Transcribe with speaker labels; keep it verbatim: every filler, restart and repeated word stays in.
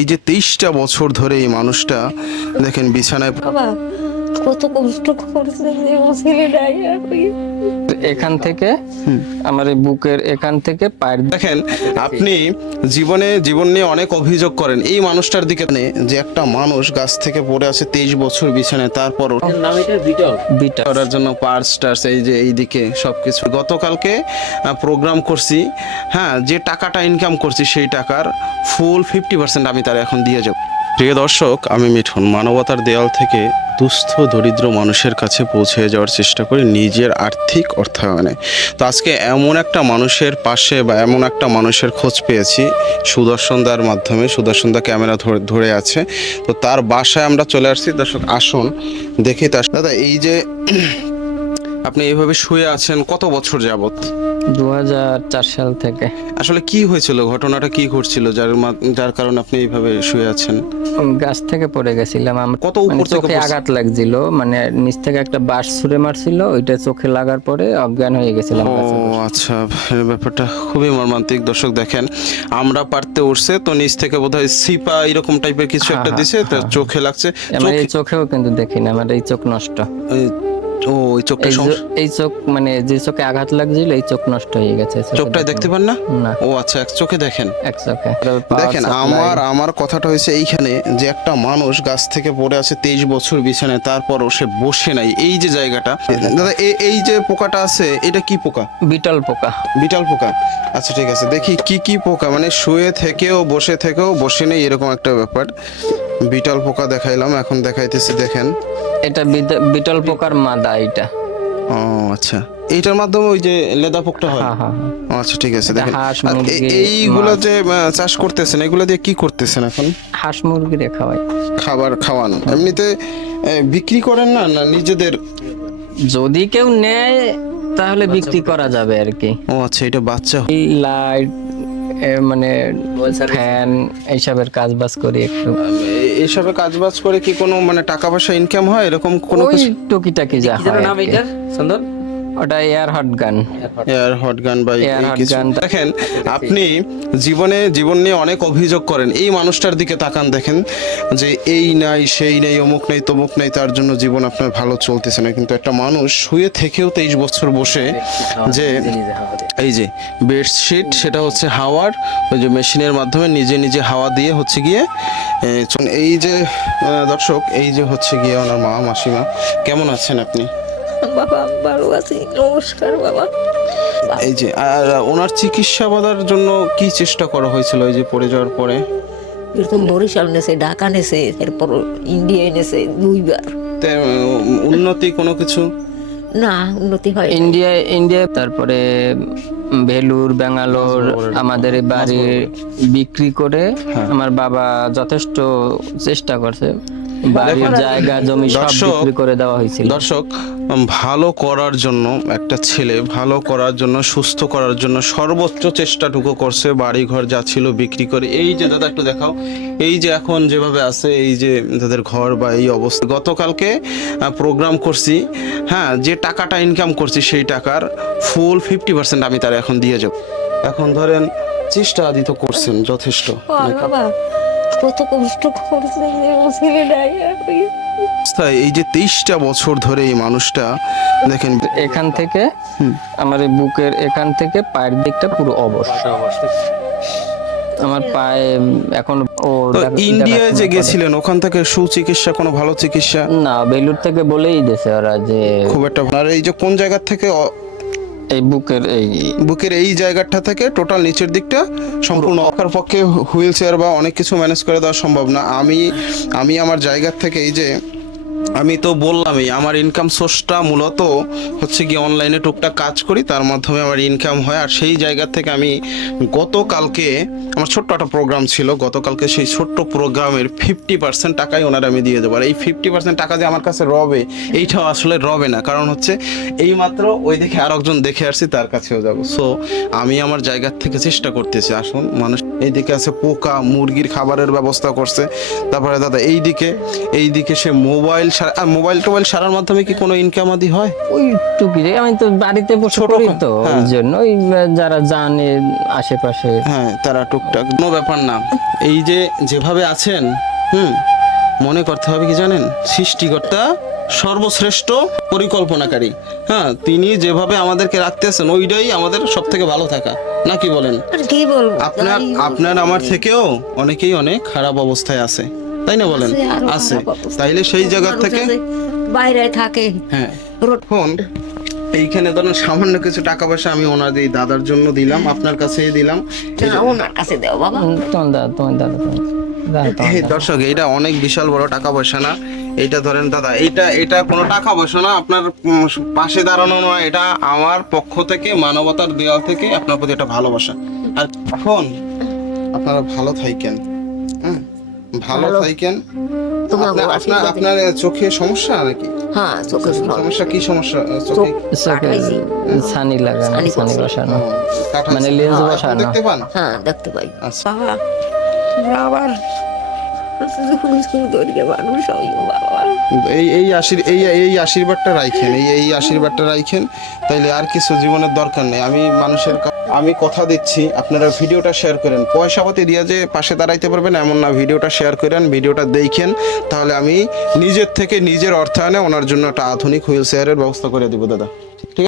Speaker 1: এই যে তেইশটা বছর ধরে এই মানুষটা দেখেন বিছানায়
Speaker 2: বাবা কত কষ্ট করছে যে ও ছেলেটাই
Speaker 3: এখান থেকে আমার এই বুকের এখান থেকে পায়ের
Speaker 1: দেখেন আপনি জীবনে জীবন নিয়ে অনেক অভিযোগ করেন এই মানুষটার দিকে নে, যে একটা মানুষ গাছ থেকে পড়ে আছে তেইশ বছর বিছানায়, তারপরও
Speaker 4: নাম এটা বিটল
Speaker 3: বিটা
Speaker 1: করার জন্য পার্স টার্স এই যে এইদিকে সবকিছু গতকালকে প্রোগ্রাম করছি, হ্যাঁ যে টাকাটা ইনকাম করছি সেই টাকার ফুল ফিফটি পার্সেন্ট আমি তার এখন দিয়ে যাব। প্রিয় দর্শক, আমি মিঠুন মানবতার দেয়াল থেকে দুস্থ দরিদ্র মানুষের কাছে পৌঁছে যাওয়ার চেষ্টা করি নিজের আর্থিক অর্থায়নে। তো আজকে এমন একটা মানুষের পাশে বা এমন একটা মানুষের খোঁজ পেয়েছি সুদর্শনদার মাধ্যমে। সুদর্শনদা ক্যামেরা ধরে ধরে আছে, তো তার বাসায় আমরা চলে আসছি। দর্শক আসুন দেখি তার। দাদা এই যে আপনি এইভাবে শুয়ে আছেন কত বছর যাবত?
Speaker 3: দু হাজার চার সাল থেকে।
Speaker 1: আসলে কি হয়েছিল, ঘটনাটা কি ঘটছিল যার মা- যার কারণে আপনি এইভাবে শুয়ে আছেন?
Speaker 3: গাছ থেকে পড়ে গেছিলাম আমরা।
Speaker 1: কত
Speaker 3: মানে
Speaker 1: উপর থেকে
Speaker 3: চোখে
Speaker 1: পড়ছে?
Speaker 3: আঘাত লাগছিল, মানে নিচ থেকে একটা বাঁশ ছুঁড়ে মারছিল, ওইটা চোখে লাগার পরে অজ্ঞান হয়ে গেছিলাম
Speaker 1: ও
Speaker 3: গাছে বসে।
Speaker 1: আচ্ছা, এই ব্যাপারটা খুবই মর্মান্তিক। দর্শক দেখেন, আমরা পারতে উঠছে তো নিচ থেকে বোধহয় সিপা এরকম টাইপের কিছু
Speaker 3: হ্যাঁ,
Speaker 1: একটা
Speaker 3: হ্যাঁ,
Speaker 1: দিছে, তো
Speaker 3: হ্যাঁ।
Speaker 1: চোখে লাগছে।
Speaker 3: আমার এই
Speaker 1: চোখে-
Speaker 3: চোখেও কিন্তু দেখি না, আমার এই চোখ নষ্ট।
Speaker 1: এই- ও ওই চোখটা
Speaker 3: এই
Speaker 1: সমস্যা-
Speaker 3: চো- এই চোখ মানে যে চোখে আঘাত লাগছিল এই চোখ নষ্ট হয়ে গেছে। চোখে
Speaker 1: চোখটা
Speaker 3: দেখি
Speaker 1: দেখতে
Speaker 3: না।
Speaker 1: পান না?
Speaker 3: না,
Speaker 1: ও আচ্ছা, এক চোখে দেখেন।
Speaker 3: এক চোখে।
Speaker 1: দেখেন
Speaker 3: Power
Speaker 1: আমার
Speaker 3: supply-
Speaker 1: আমার কথাটা হয়েছে এইখানে যে একটা মানুষ গাছ থেকে পড়ে আছে তেইশ বছর বিছানায়, তারপরও সে বসে নাই। এই যে জায়গাটা দাদা, এই এই যে পোকাটা আছে এটা কি পোকা?
Speaker 3: বিটল পোকা।
Speaker 1: বিটাল পোকা। আচ্ছা ঠিক আছে, দেখি কি কি পোকা, মানে শুয়ে থেকেও বসে থেকেও বসে নেই এরকম একটা ব্যাপার। বিটাল পোকা দেখাইলাম, এখন দেখাইতেছি দেখেন।
Speaker 3: এটা বিদ- বিটল পোকার মাদা এটা।
Speaker 1: ও আচ্ছা, এইটার মাধ্যমে ওই যে লেদা পোকটা হয়।
Speaker 3: হ্যাঁ হ্যাঁ হ্যাঁ।
Speaker 1: ও, আচ্ছা ঠিক আছে
Speaker 3: এটা
Speaker 1: দেখেন।
Speaker 3: হাঁস,
Speaker 1: আর
Speaker 3: মুরগি,
Speaker 1: এ- এইগুলো
Speaker 3: মাছ।
Speaker 1: যে আহ, চাষ করতেছেন এগুলো দিয়ে কি করতেছেন এখন?
Speaker 3: হাঁস মুরগি রে খাওয়াই।
Speaker 1: খাবার খাওয়ান, এমনিতে আহ, বিক্রি করেন না না নিজেদের?
Speaker 3: যদি কেউ নেয় তাহলে বিক্রি করা যাবে আর কি।
Speaker 1: ও আচ্ছা, এটা বাচ্চা।
Speaker 3: এই লাইট মানে ফ্যান এইসবের কাজ বাজ করি একটু।
Speaker 1: এ- এসবে কাজ বাজ করে কি কোনো মানে টাকা পয়সা ইনকাম হয় এরকম কোনো
Speaker 3: ওই
Speaker 1: কিছু?
Speaker 3: টুকিটাকি যা
Speaker 4: কি যেন
Speaker 3: হয়
Speaker 4: নাম
Speaker 3: আর কি।
Speaker 4: এটার চন্দন
Speaker 3: ওটা air hot gun.
Speaker 1: Air hot gun বা এই
Speaker 3: Air hot
Speaker 1: কিছু।
Speaker 3: gun।
Speaker 1: দেখেন আপনি জীবনে জীবন নিয়ে অনেক অভিযোগ করেন এই মানুষটার দিকে তাকান, দেখেন যে এই নাই সেই নেই অমুক নেই তমুক নেই, তার জন্য জীবন আপনার ভালো চলতেছে না। কিন্তু একটা মানুষ শুয়ে থেকেও তেইশ বছর বসে যে এই যে বেডশিট সেটা হচ্ছে হাওয়ার ওই যে মেশিনের মাধ্যমে নিজে নিজে হাওয়া দিয়ে হচ্ছে গিয়ে এ, চল- এই যে আহ, দর্শক এই যে হচ্ছে গিয়ে ওনার মা মাসিমা। কেমন আছেন আপনি?
Speaker 2: বাবা আমি ভালো আছি, নমস্কার বাবা।
Speaker 1: এই যে আর ওনার চিকিৎসা বাদার জন্য কি চেষ্টা করা হয়েছিল এই যে পড়ে যাওয়ার পরে?
Speaker 2: এরকম বরিশাল নেছে, ঢাকা নেছে, এরপর ইন্ডিয়া এনেছে দুইবার।
Speaker 1: তে, উম, উন্নতি কোনো কিছু?
Speaker 2: না উন্নতি হয় নাই।
Speaker 3: ইন্ডিয়া ইন্ডিয়া তারপরে ভেলুর, ব্যাঙ্গালোর আমাদের এই বাড়ি বিক্রি করে আমার বাবা যথেষ্ট চেষ্টা করছে। বাড়ির জায়গা জমি সব
Speaker 1: দর্শক-
Speaker 3: বিক্রি করে দেওয়া হয়েছিল।
Speaker 1: দর্শক, উম, ভালো করার জন্য একটা ছেলে ভালো করার জন্য সুস্থ করার জন্য সর্বোচ্চ চেষ্টাটুকু করছে, বাড়ি ঘর যা ছিল বিক্রি করে। এই যে দাদা একটু দেখাও, এই যে এখন যেভাবে আছে এই যে তাদের ঘর বা এই অবস্থা। গতকালকে প্রোগ্রাম করছি, হ্যাঁ যে টাকাটা ইনকাম করছি সেই টাকার ফুল ফিফটি পার্সেন্ট আমি তার এখন দিয়ে যাব। এখন ধরেন চেষ্টা আদি তো করছেন যথেষ্ট।
Speaker 2: আর বাবা কত কষ্ট করছে যে ও ছেলেটাই
Speaker 1: অবস্থায় এই যে তেইশটা বছর ধরে এই মানুষটা দেখেন
Speaker 3: এখান থেকে আমার এই বুকের এখান থেকে পায়ের দিকটা পুরো অবশ। আমার পায়ে এখন ও
Speaker 1: তো
Speaker 3: দেখা-
Speaker 1: ইন্ডিয়ায় যে
Speaker 3: দেখাশোনা করে।
Speaker 1: গেছিলেন ওখান থেকে সুচিকিৎসা কোনো ভালো চিকিৎসা
Speaker 3: না, বেলুর থেকে বলেই দিয়েছে ওরা যে
Speaker 1: খুব একটা ভালো। আর এই যে কোন জায়গা থেকে অ-
Speaker 3: এই বুকের এই
Speaker 1: বুকের এই জায়গাটা থেকে টোটাল নিচের দিকটা সম্পূর্ণ অকার পক্ষে হুইল চেয়ার বা অনেক কিছু ম্যানেজ করে দেওয়া সম্ভব না। আমি আমি আমার জায়গার থেকে এই যে আমি তো বললামই আমার ইনকাম সোর্সটা মূলত হচ্ছে কি অনলাইনে টুকটাক কাজ করি, তার মাধ্যমে আমার ইনকাম হয়। আর সেই জায়গা থেকে আমি গতকালকে আমার ছোট্ট একটা প্রোগ্রাম ছিল, গতকালকে সেই ছোট্ট প্রোগ্রামের ফিফটি পার্সেন্ট টাকাই ওনার আমি দিয়ে দেবো। আর এই ফিফটি পার্সেন্ট টাকা যে আমার কাছে রবে এইটাও আসলে রবে না, কারণ হচ্ছে এই মাত্র ওই দেখে আরেকজন দেখে আসছি তার কাছেও যাবো। সো আমি আমার জায়গার থেকে চেষ্টা করতেছি। আসুন মানুষ এইদিকে আছে পোকা, মুরগির খাবারের ব্যবস্থা করছে। তারপরে দাদা এইদিকে এইদিকে সে মোবাইল সারা- আর মোবাইল টোবাইল সারার মাধ্যমে কি কোনো ইনকাম আদি হয়?
Speaker 3: ওই টুকি আমি তো বাড়িতে বসে
Speaker 1: ছোট
Speaker 3: করি
Speaker 1: কম-
Speaker 3: তো
Speaker 1: হ্যাঁ।
Speaker 3: ওই জন্য ওই যারা জানে আশেপাশে
Speaker 1: হ্যাঁ, তারা টুকটাক, কোনো ব্যাপার না। এই যে যেভাবে আছেন, হুম, মনে করতে হবে কি জানেন, সৃষ্টিকর্তা সর্বশ্রেষ্ঠ পরিকল্পনাকারী। হ্যাঁ, তিনি যেভাবে আমাদেরকে রাখতেছেন ওইটাই আমাদের সব থেকে ভালো থাকা, নাকি বলেন?
Speaker 2: আর কি বলবো,
Speaker 1: আপনার
Speaker 2: যাই হোক,
Speaker 1: আপনার আমার থেকেও অনেকেই অনেক খারাপ অবস্থায় আছে, তাই না বলেন?
Speaker 2: আছে, আরো
Speaker 1: আছে।
Speaker 2: খারাপ অবস্থা।
Speaker 1: তাইলে সেই জায়গা
Speaker 2: মানুষ
Speaker 1: থেকে
Speaker 2: আছে, বাইরে থাকে,
Speaker 1: হ্যাঁ,
Speaker 2: রোড
Speaker 1: এখন এইখানে ধরেন সামান্য কিছু টাকা পয়সা আমি ওনার এই দাদার জন্য দিলাম, আপনার কাছেই দিলাম।
Speaker 2: না, ওনার কাছে দেও বাবা।
Speaker 3: উম, তোমার দাদা তোমার দাদা তোমার দাদা,
Speaker 1: এই দর্শক, এইটা অনেক বিশাল বড় টাকা পয়সা না। এইটা ধরেন দাদা, এইটা এটা কোনো টাকা পয়সা না, আপনার উম, পাশে দাঁড়ানো নয়, এটা আমার পক্ষ থেকে মানবতার দেওয়া থেকে আপনার প্রতি একটা ভালোবাসা। আর এখন আপনারা ভালো থাকেন, হ্যাঁ, ভালো
Speaker 2: ভালো।
Speaker 1: থাকেন।
Speaker 2: তোমার
Speaker 1: আপনার আপনার
Speaker 2: আশীর্বাদে।
Speaker 1: আপনার চোখে সমস্যা নাকি?
Speaker 2: হ্যাঁ, চোখের
Speaker 1: সমস্যা কি সমস্যা চোখে?
Speaker 2: চোখ
Speaker 3: চোখে
Speaker 2: কাটাইছি।
Speaker 3: ছানি লাগানো,
Speaker 2: ছানি
Speaker 3: ছানি
Speaker 2: পড়ছে।
Speaker 3: বসানো,
Speaker 1: ও, কাটা
Speaker 3: মানে
Speaker 1: আছে।
Speaker 3: লেন্স
Speaker 1: এখন
Speaker 3: বসানো।
Speaker 1: দেখতে পান?
Speaker 2: হ্যাঁ, দেখতে পাই।
Speaker 1: আচ্ছা।
Speaker 2: বাবা, আবার দরিয়া মানুষ হই গো বাবা।
Speaker 1: এই এই আশীর এই এই আশীর্বাদটা রাখেন, এই এই আশীর্বাদটা রাখেন, তাইলে আর কিছু জীবনের দরকার নেই। আমি মানুষের কা- আমি কথা দিচ্ছি, আপনারা ভিডিওটা শেয়ার করেন। পয়সা পাতি দিয়ে যে পাশে দাঁড়াইতে পারবেন এমন না, ভিডিওটা শেয়ার করেন, ভিডিওটা দেখেন, তাহলে আমি নিজের থেকে নিজের অর্থায়নে ওনার জন্য একটা আধুনিক হুইল চেয়ারের ব্যবস্থা করে দিব দাদা। ঠিক আছে?